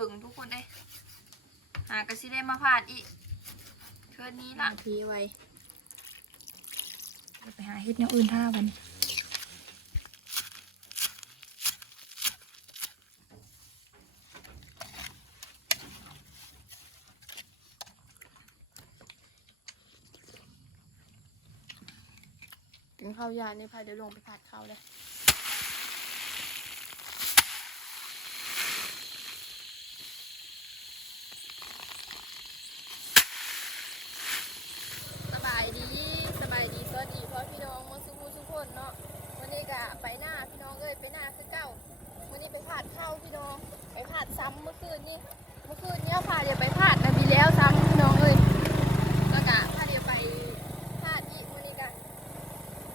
หึงทุกคนเอ้ยหากระซิได้มาพาดอีกเทือนนี้ละพีไว้เดี๋ยวไปหาเฮ็ดแนวอื่นท่าบัดนถึงข้าวยานี่พาเดี๋ยวลงไปผัดข้าวเลยสบายดีสบายดีสวัสดีพ่อพี่น้องมาสุขสุขคนเนาะวันนี้ก็ไปหน้าพี่น้องเอ้ยไปหน้าคือเก้าวันนี้ไปผัดข้าวพี่น้องไปผัด ซ้ำเมื่อคืนนี้ เมื่อคืนเนี้ยพาเดี๋ยวไปผ่านะพี่แล้วซ้ำพี่น้องเอ้ยแล้วก็พาเดี๋ยวไปผัดอีกวันนี้ก็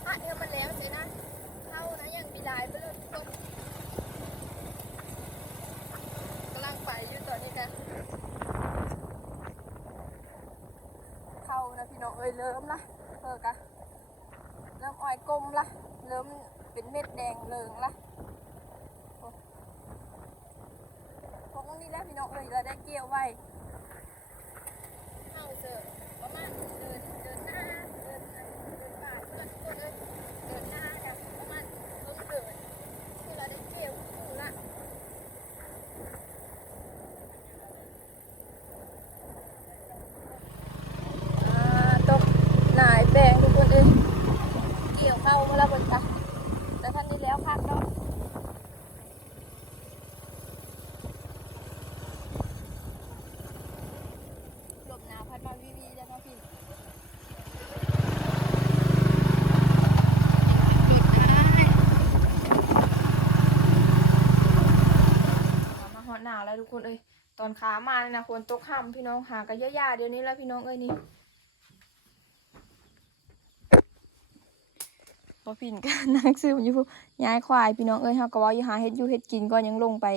พระเดียวมันแล้วเสียนะเข้านะยังมีลายไปเลยทุกคนกำลังไปอยู่ตอนนี้นะเข้านะพี่น้องเอ้ยเริ่มละเออกะเริ่มอ้อยกลมละเริ่มเป็นเม็ดแดงเหลืองละโอ้พวกนี้แล้วพี่น้องเอ้ยเราได้เกี่ยวไว้เข้าเจอประมาณเดินเดินหน้าเดินเดินป่าเพื่อนทุกคนเอ้ย เดินหน้ากันประมาณต้นเดือนที่เราได้เกี่ยวคู่ละอ่าตกหนายแบ่งทุกคนเอ้ยเกี่ยวเข้ามา แล้วบนจ้ะแต่ท่านนี้แล้วพักเนาะลมหนาวพัดมาวีวีแล้วเนาะพี่ปิดได้มาหอดหนาวแล้วทุกคนเอ้ยตอนขามาเนี่ยนะควรตกห่ำพี่น้องหากันย่าๆเดี๋ยวนี้แล้วพี่น้องเอ้ยนี่ พอพินกันนั่งซื้ออยู่พูย้ายควายพี่น้องเอ้ยเฮาก็เว่าอยู่หาเฮ็ดอยู่เฮ็ดกินก็ยังลงไป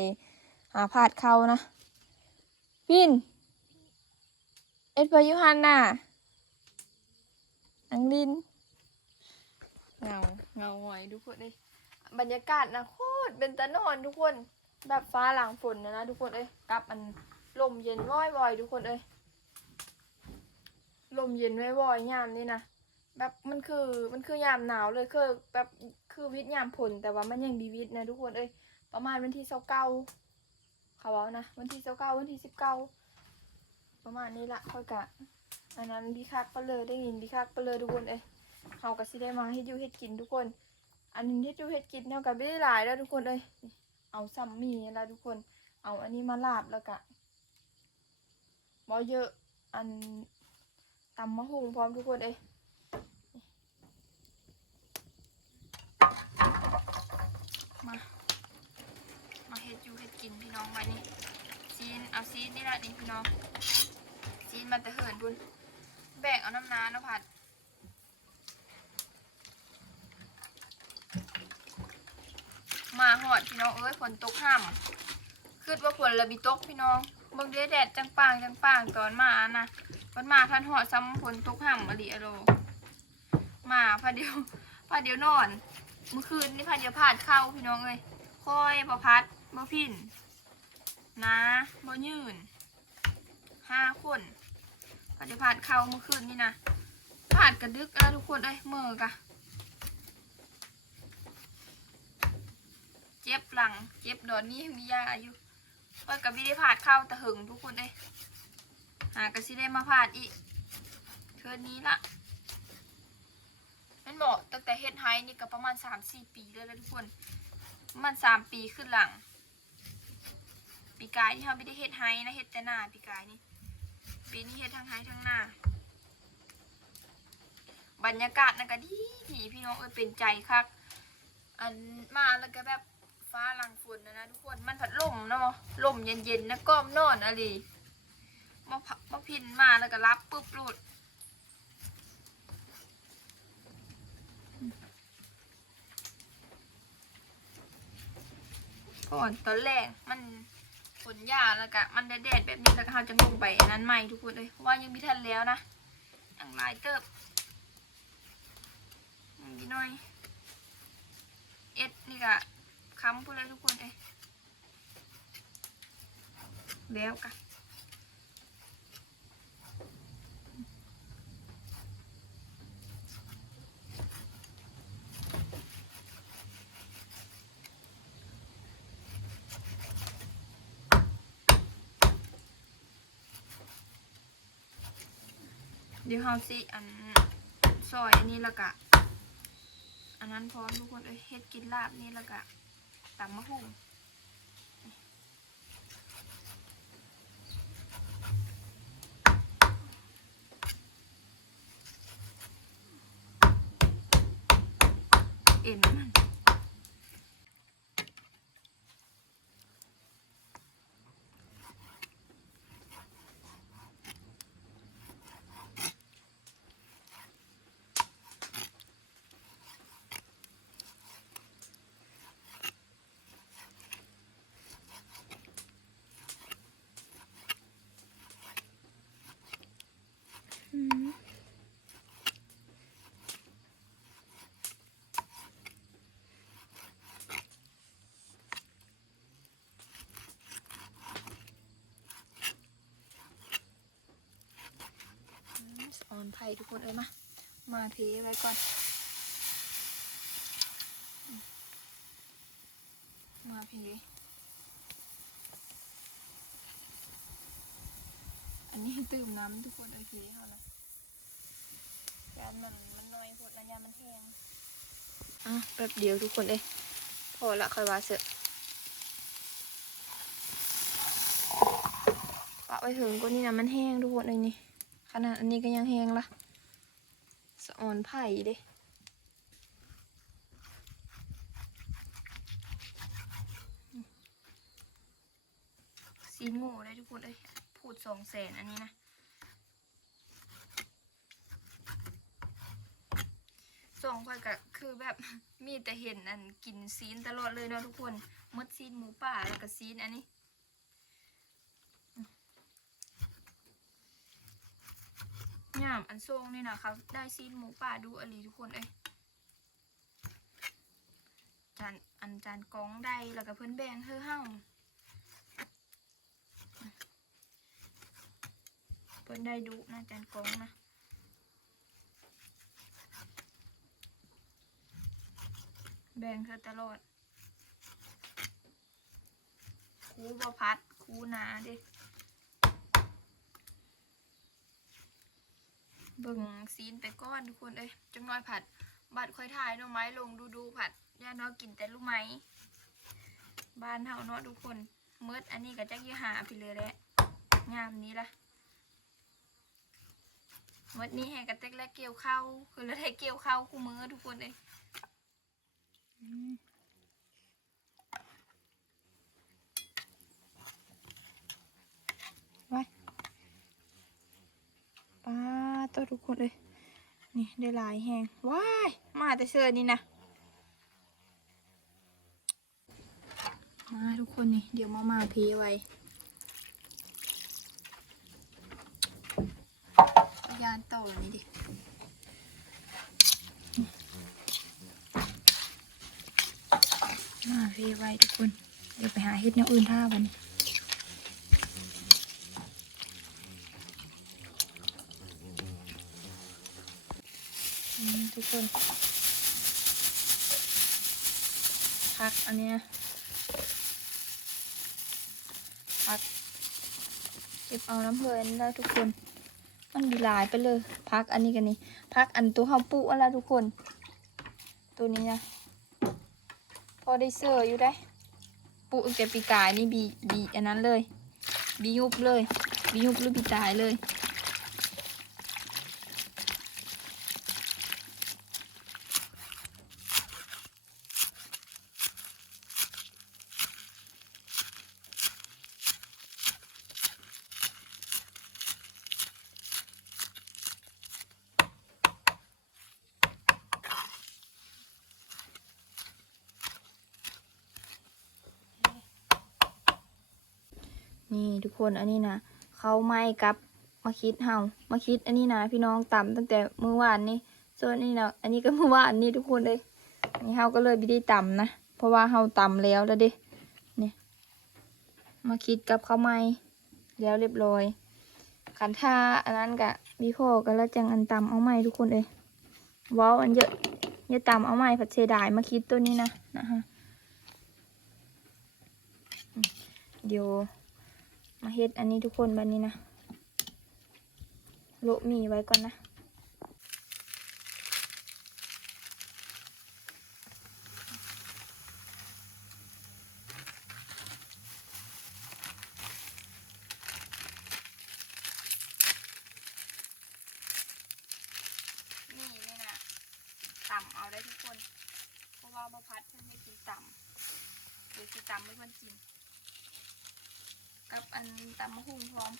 หาพาดเข้านะพินเอ็ดไปอยู่หันน่ะนังดินเงาเงาหอยทุกคนเลยบรรยากาศนะโคตรเป็นตะนอนทุกคนแบบฟ้าหลังฝนนะนะทุกคนเอ้ยกลับมันลมเย็นว่อยๆทุกคนเอ้ยลมเย็นว่อยๆยามนี่นะ แบบมันคือมันคือยามหนาวเลยคือแบบคือวิทยามฝนแต่ว่ามันยังดีวิทย์นะทุกคนเอ้ยประมาณวันที่เสาเก้าเขาว่านะวันที่เสาเก้าวันที่สิบเก้าประมาณนี้ละค่อยกะอันนั้นพี่คักไปเลยได้ยินพี่คักไปเลยทุกคนเอ้ยเขาก็สิได้มาเฮ็ดอยู่เฮ็ดกินทุกคน อันนี้เฮ็ดยูเฮ็ดกินเท่ากับไม่ได้หลายแล้วทุกคนเอ้ยเอาซัมมี่แล้วทุกคน เอาอันนี้มาลาบแล้วก็บ่เยอะอันตำมะฮุงพร้อมทุกคนเอ้ยมา มาเฮ็ดอยู่เฮ็ดกิ น้องไปนี่ซีนเอาซีนนี่ละนี่พี่น้องซีนมันจะเหินบุญแบ่งเอาน้ำน้ำนะผัดมาหอดพี่น้องเอ้ยฝนตกห่ำคือว่าฝนระบิตกพี่น้องเบิ่งเด้แดดจังปางจังปางตอนมานะมันมาทันหอดซ้ำฝนตกห่ำอลีอโลมาพาเดียวพาเดียวนอนเมื่อคืนนี่พาเดียวพาดเข้าพี่น้องเอ้ยค่อยบ่พัดบ่พิน นะบ่ยืนห้าคนพาเดียวพาดเข้าเมื่อคืนนี่นะพาดกระดึกแล้วทุกคนเอ้ยเมื่อกะเจ็บหลังเจ็บดอนนี้มียาอยู่เปิดกับวิได้ผาดเข้าตะหึงทุกคนเลยหากระซิได้มาผ่าดอีกเทืนนี้ละมันบอกตั้งแต่เฮ็ดไฮนี่ก็ประมาณสามสี่ปีเลยแล้วทุกคน มันสามปีขึ้นหลัง ปีกายที่เขาไม่ได้เฮ็ดไฮนะเฮ็ดแต่หน้าปีกายนี่ปีนี้เฮ็ดทั้งไฮทั้งหน้า บรรยากาศนั่นก็ดีดีพี่น้องเอ้ยเป็นใจคักอันมาแล้วก็แบบฟ้าลังฝนนะนะทุกคนมันผัดลมเนาะลมเย็นๆนะก้อมนอนอะไรมาพักมาพินมาแล้วก็รับปุ๊บหลุดก่อนตอนแรกมัน นหญ้าแล้วก็มันแดดๆแบบนี้แล้วก็เราจะลงไปอันนั้นใหม่ทุกคนเลยเพราะว่ายังมีทันแล้วนะยังหลายเติบยังอีกหน่อยเอ็ดนี่ก็ค้ำพูดเลยทุกคนเอ้ยแล้วกัน เดี๋ยวเฮาสิอันซอยอันนี้แล้วก็อันนั้นพร้อมทุกคนเอ้ยเฮ็ดกินลาบนี่แล้วก็ตำมะฮุ่งเอ็นมัน อืม นไผ่ทุกคนเอ้ยมา มาเทไว้ก่อน มาเพอันนี้ตื่มน้ำทุกคนโอเคเอาละยามันมันน้อยพดแล้วยามันแห้งอะแป๊บเดียวทุกคนเอ้ยพอละค่อยว่าเสร็จปะไปถึงก็นี่นะมันแห้งทุกคนเลยนี่ นาดอันนี้ก็ยังแห้งละสะออนไผ่เด้ซีนโง่ได้ทุกคนเอ้ยพูดสองแสนอันนี้นะสองคนก็คือแบบมีแต่เห็นอันกินซีนตลอดเลยเนาะทุกคนมดซีนหมูป่าแล้วก็ซีนอันนี้ ยามอันทรงนี่นะครับได้ซีนหมูป่าดูอลีทุกคนเอ้ยจานอันจานกองได้แล้วก็เพื่อนแบงเฮ้อเฮ้าเพิ่อนได้ดูนะจานกองนะแบงเธอตลอดคูบอพัดคูนาเด้ เบิ่งซีนไปก้อนทุกคนเอ้ยจังน้อยผัด บัดค่อยถ่ายหน่อไม้ลงดูดูผัดย่าเนาะกินแต่ลูกไม้บ้านเฮาเนาะทุกคนเมิดอันนี้ก็จักยี่หาไปเลยแหละงามนี้ล่ะวันนี้แห่กระเต็กและเกี่ยวเข้าคือเราได้เกี่ยวเข้าคู่มือทุกคนเลย ป้าตัวทุกคนเลยนี่ได้หลายแหงว้ายมาแต่เสื้อนี่นะมาทุกคนนี่เดี๋ยวมามาพีไว้ยานโตนี่ดิมาพีไว้ทุกคน เดี๋ยวไปหาเฮ็ดแนวอื่นท่าวันนี้นี่ ทุกคนพักอันเนี้ยพักเก็บเอาน้ำเพลินแล้วทุกคนมันดีหลายไปเลย พักอันนี้กันนี่พักอันตัวเฮาปุอะไรทุกคน ตัวนี้นะพอได้เสื้ออยู่ได้ปุตั้งแต่ปีกายนี่บีบีอันนั้นเลย บียุบเลย บียุบหรือบีตายเลย นี่ทุกคนอันนี้นะเขาไม่กับมาคิดเฮามาคิดอันนี้นะพี่น้องต่ำตั้งแต่เมื่อวานนี่ส่วนนี้นะอันนี้ก็เมื่อวานนี่ทุกคนเลยนี่เฮาก็เลยไม่ได้ต่ำนะเพราะว่าเฮาต่ำแล้วแล้วเด้นี่มาคิดกับเขาไม่แล้วเรียบร้อยขันท่าอันนั้นกะมีพ่อกันแล้วจังอันต่ำเอาใหม่ทุกคนเลยว้าวอันเยอะเยอะต่ำเอาใหม่ผัดเสียดายมาคิดตัวนี้นะนะฮะเดี๋ยว มาเฮ็ดอันนี้ทุกคนบันนี้นะโละหมีไว้ก่อนนะ นี่นี่นะต่ำเอาได้ทุกคน เพราะว่าบพัดเพื่อนไม่กินต่ำหรือกินต่ำไม่เพื่อนกิน กับอันตำมะฮุ่งพร้อม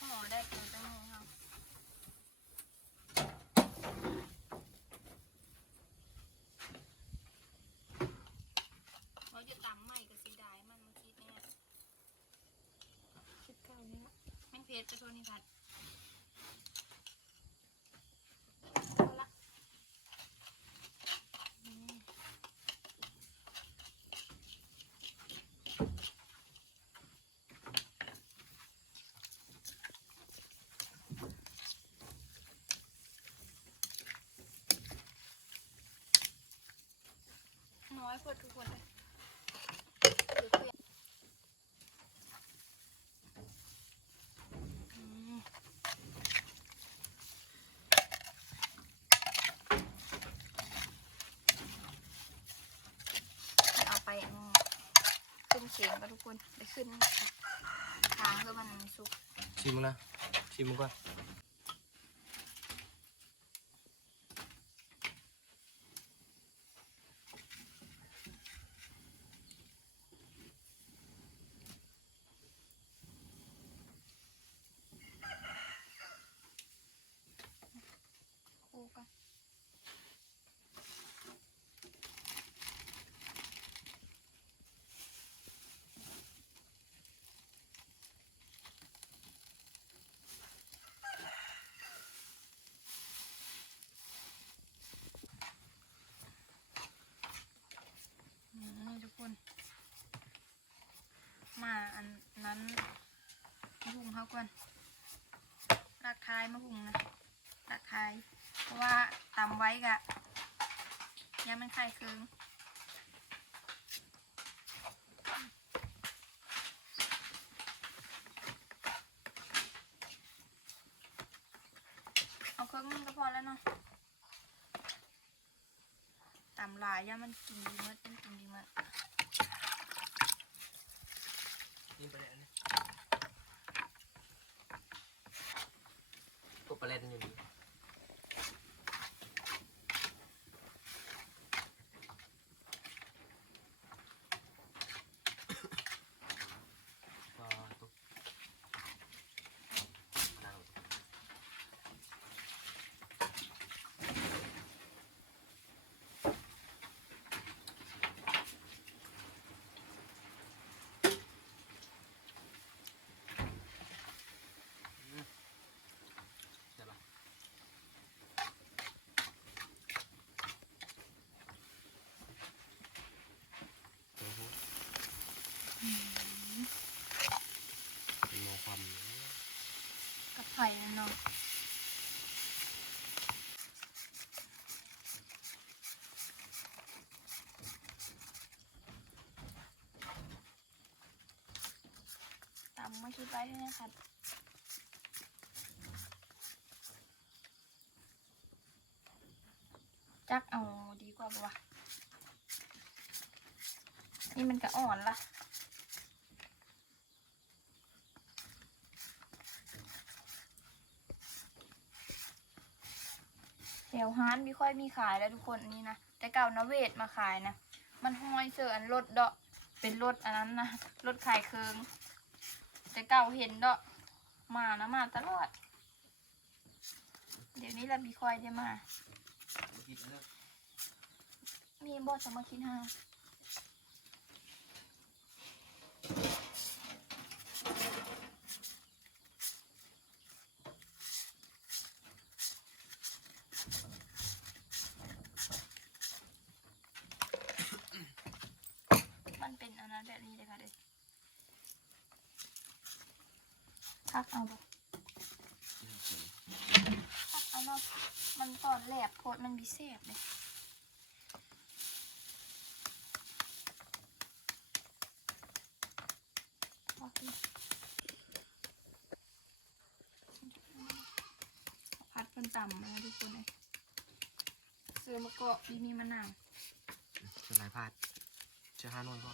ห่อได้เกินจังเลยค่ะเราจะตำใหม่กับสีดายมันมาคิดเนี่ยคิดเก่านี้ เพจจะทษนี่พัดเอาละน้อยพอทุกคนเลยเดี๋ยวเพื่อนอืมเอาไปอันขึ้นเขียงก็ทุก คนไปขึ้นทางเพื่อมันสุกชิมมึงนะชิมมึงก่อน คู่กันอืมทุกคน มาอันนั้นมะฮุงเขา ก่อนรากทายมะฮุงนะรากทาย เพราะว่าตำไว้กะยังมันไข่คืองเอาเครื่องนึงก็พอแล้วเนาะตำหลายย่ามันกินดีมากมันกินดีมากนี่ปลาแรดนี่พว ปลาแรดอยู่นี่ปลาตุ๊กนั่ง ใช่ปะโอ้โหเป็นโมความเนี่ย กับไผ่เนาะตำไม่คิดไว้ด้วยนะคะจักเอาดีกว่าปะวะนี่มันก็อ่อนละ แถวฮานไม่ค่อยมีขายแล้วทุกคนอันนี้นะแต่เก่านาเวทมาขายนะมันห้อยเสื้ออันรถเดาะเป็นรถอันนั้นนะรถขายเคืองแต่เก่าเห็นเดาะมานะมาตลอด เดี๋ยวนี้เรามีคอยได้มาคิดแล้วมีบอสมาคิดห้า พักเอาบ่พักเอาเนาะมันตอนแหลบโพดมันบิเศษเลยพักเลยพัดเป็นต่ำนะทุกคนเลยซื้อมะกอกดีมีมะนาวเป็นไรพลาดเชื่อห้านวลก็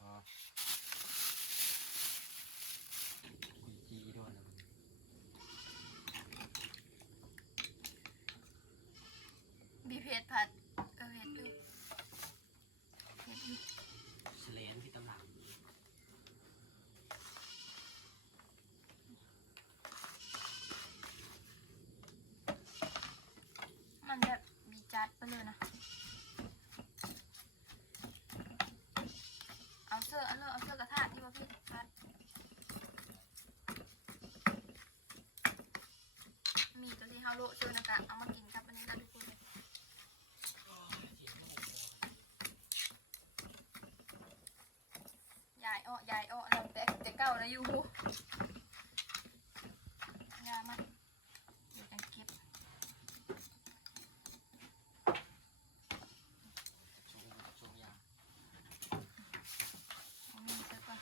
พอคุยจีด้วยนะ บีเพชรผัดเออเห็ดอยู่เห็ดอยู่ เสลนที่ตำหลัง มันแบบบีจัดไปเลยนะ เอาเสื้อเอาเลยเอาเสื้อกระทะที่ว่าพี่พัดมีตัวที่เฮาโลช่วยนะคะเอามากินครับวันนี้นะทุกคนยายอ้อยายอ้อเราแต่แต่เก่าแล้วอยู่ามาเดี๋ยวจะเก็บ ชงชงยา เอานี่เสื้อก่อน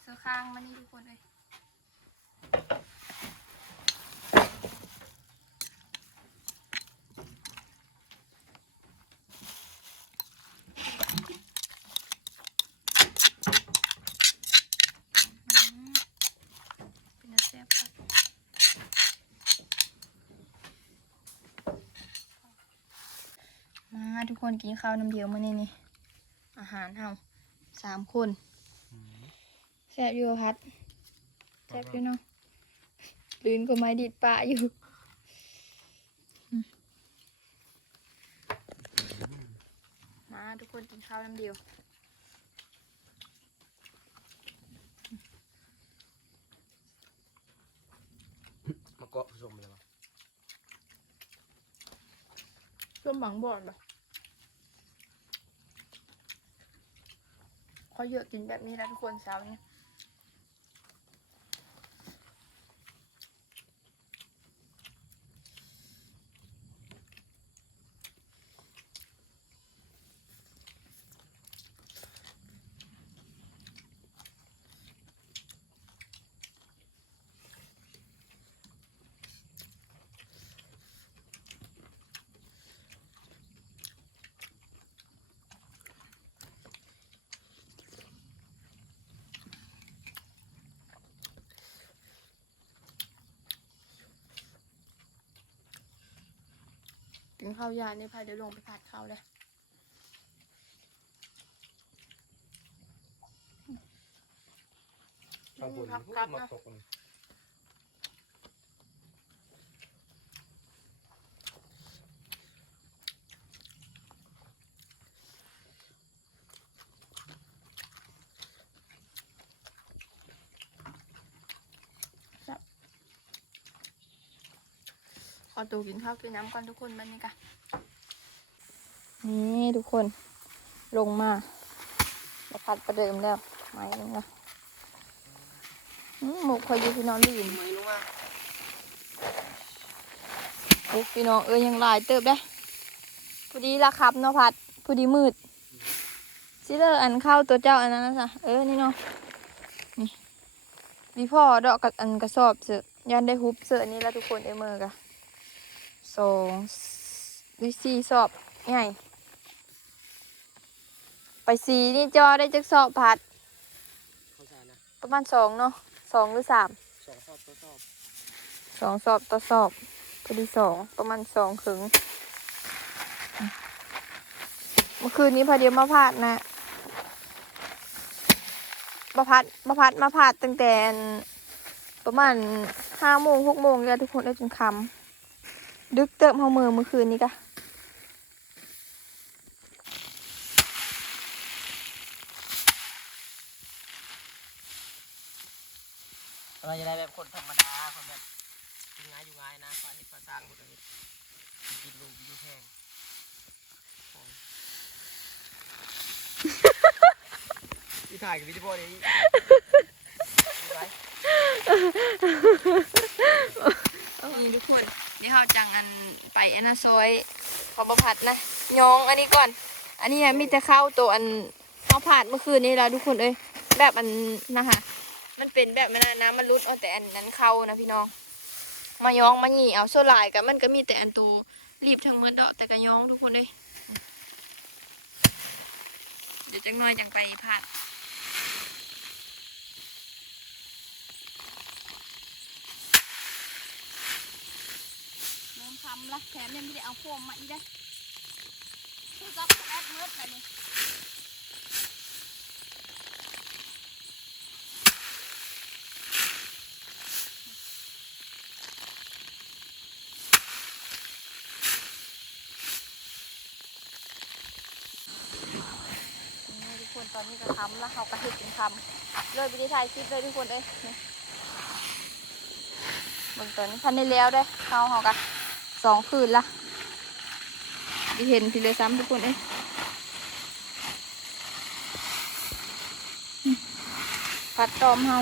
เสื้อข้างมานี่ทุกคน เลยอืมเป็นเสื้อครับมาทุกคนกินข้าวน้ำเดียวมานี่นี่อาหารเฮาสามคนแซ่บอยู่พัด แซ่บอยู่เนาะลืนก็ไม้ดิดปะอยู่มาทุกคนกินข้าวน้ำเดียวมะกอกผสมเลยวะร่วมหวังบ่อนปะขอเยอะกินแบบนี้แล้วทุกคนเช้านี้ กินข้าวยานี่พายเดี๋ยวลงไปผัดข้าวเลยข้างบนพักกลับมะนะกอกมัน อตัวกินข้าวกินน้ำก่อนทุกคนบันนี้กันนี่ทุกคนลงมามาผัดประเดิมแล้วไม้นึงนะอื้อหมกคอยอยู่พี่น้องดื่มไม่รู้ว่าโอ้พี่น้องเอ้ยยังหลายเติบได้พอดีละครับเนาะพัดพอดีมืดซิเลอร์อันเข้าตัวเจ้าอันนั้นนะจ๊ะเออนี่เนาะนี่มีพ่อดอกกับอันกระสอบเสือยันได้ฮุบเสือนี่แล้วทุกคนเอเมอร์กะ สองวิสี่สอบใหญ่ไปสีนี่จอได้จักสอบพัดเข้าใจนะประมาณสองเนาะสองหรือสามสองชอบตัวชอบสองสอบต่อสอบพอดีสองประมาณสองครึ่งเมื่อคืนนี้พอดีมาพาดนะมาพัดมาพัดมาพาดตั้งแต่ประมาณห้าโมงหกโมงแล้วทุกคนได้จนคำ ดึกเติมเฮามือเมื่อคืนนี้กะอะไรจะได้แบบคนธรรมดา คนแบบกินง่ายอยู่ง่ายนะฝ่ายฝ่ายสร้างหมดเลยกินลงกินแพงของที่ถ่ายกับวิดีโอนี้ดูไว้นี่ทุกคน นี่เขาจังอันไปอันนาซอยขาบผัดนะยองอันนี้ก่อน อันนี้มีแต่ข้าวตัวอันเขาผัดเมื่อคืนนี้แล้วทุกคนเอ้ยแบบอันนะคะมันเป็นแบบมันนะน้ำมันรุดเอาแต่อันนั้นเข้านะพี่น้อง มายองมาหยีเอาโซลายกับมันก็มีแต่อันตัวรีบทั้งหมดเดาะแต่ก็ยองทุกคนเลยเดี๋ยวจังน้อยจังไปผัด เริ่มคำ ละแถมยังไม่ได้เอาโฟมมาอีกได้คือกับแอดเมิร์ดแบบนี้คนตอนนี้ก็ค้ำแล้วเขาก็เห็ดเป็นคำเลยไปที่ถ่ายคลิปเลยทุกคนเอ้ยเบิ่งตอนนี้พันได้แล้วได้เขาเขาก็ สองคืนละดีเห็นพี่เลยซ้ำทุกคนเอ้ยอืมพัดตอมเฮา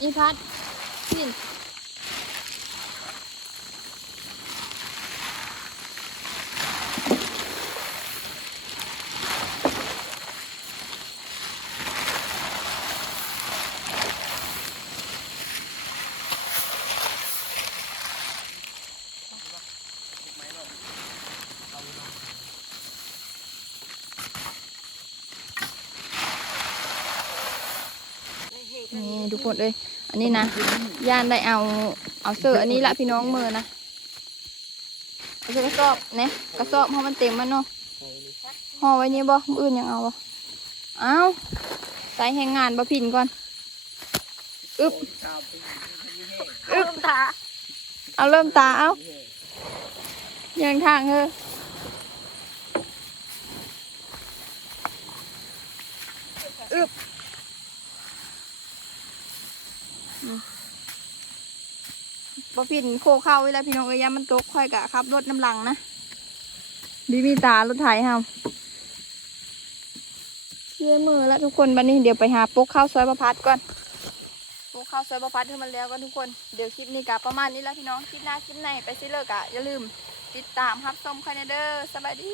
นี่พัดพิน นี่ทุก คนเลยอันนี้นะย่านได้เอาเอาเสื้ออันนี้ละพี่น้องมือนะเอาเสื้อกระสอบเนี่ยกระสอบเพราะมันเต็มมันเนาะห่อไว้นี่บ่ออื่นยังเอาบ่เอาใส่แหงงานบ่พินก่อนอึบอึบตาเอาเริ่มตาเอายังทางเอออึบ บ่ปิ่นโคเข้าเวลาพี่น้องเอ้ยยามันตกค่อยกะขับ รถน้ำหลังนะบีมีตารถไถเฮาเชื่อมือแล้วทุกคนบันนี้เดี๋ยวไปหาปุ๊กข้าวซอยประพัดก่อนปุ๊กข้าวซอยประพัดให้มันแล้วกันทุกคนเดี๋ยวคลิปนี้กะประมาณนี้แล้วพี่น้องคลิปหน้าคลิปในไปซิเลอร์กะอย่าลืมติดตามครับชมคอยเนเดอร์สบายดี